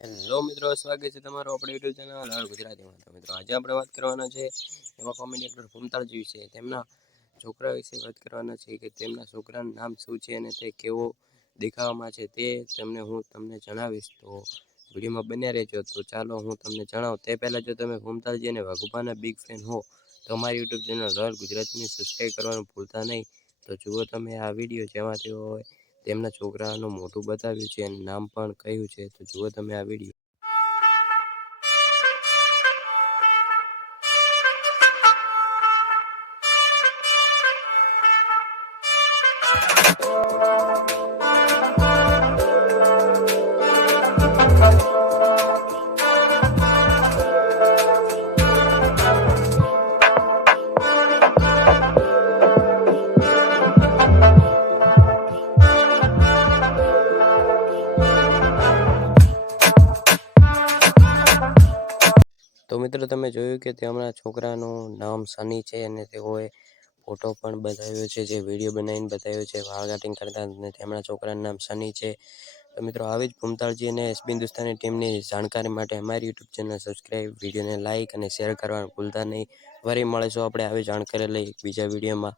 Hello મિત્રો, સ્વાગત છે તમારું આપણે યુટ્યુબ ચેનલ લાલ ગુજરાતીમાં. તો મિત્રો આજે આપણે વાત કરવાના છે એવા કોમેડી એક્ટર ફૂમતાળજી વિશે, તેમના છોકરા વિશે વાત કરવાના છે કે તેમના છોકરાનું નામ શું છે અને તે કેવો દેખાવામાં છે તે હું તમને જણાવીશ. તો વિડીયોમાં બન્યા રહેજો. તો ચાલો હું તમને જણાવું તે પહેલાં જો તમે ફૂમતાળજી અને વાઘુબાના બિગ ફેન હો તો અમારી યુટ્યુબ ચેનલ લાલ ગુજરાતીને સબસ્ક્રાઈબ કરવાનું ભૂલતા નહીં. તો જુઓ તમે આ વિડીયો જેમાં તેઓ તેમના છોકરાનું મોઢું બતાવ્યું છે અને નામ પણ કહ્યું છે. તો જુઓ તમે આ વિડીયો. તો મિત્રો તમે જોયું કે તેમના છોકરાનું નામ સની છે અને તેઓએ ફોટો પણ બતાવ્યો છે, જે વિડીયો બનાવીને બતાવ્યો છે વાળ કટિંગ કરતા, અને તેમના છોકરાનું નામ સની છે. તો મિત્રો આવી જ ફૂમતાળજી અને એસબી હિન્દુસ્તાની ટીમની જાણકારી માટે અમારી યુટ્યુબ ચેનલ સબસ્ક્રાઈબ, વિડીયોને લાઇક અને શેર કરવાનું ભૂલતા નહીં. ફરી મળીશું આપણે આવી જાણકારી લઈ બીજા વિડીયોમાં.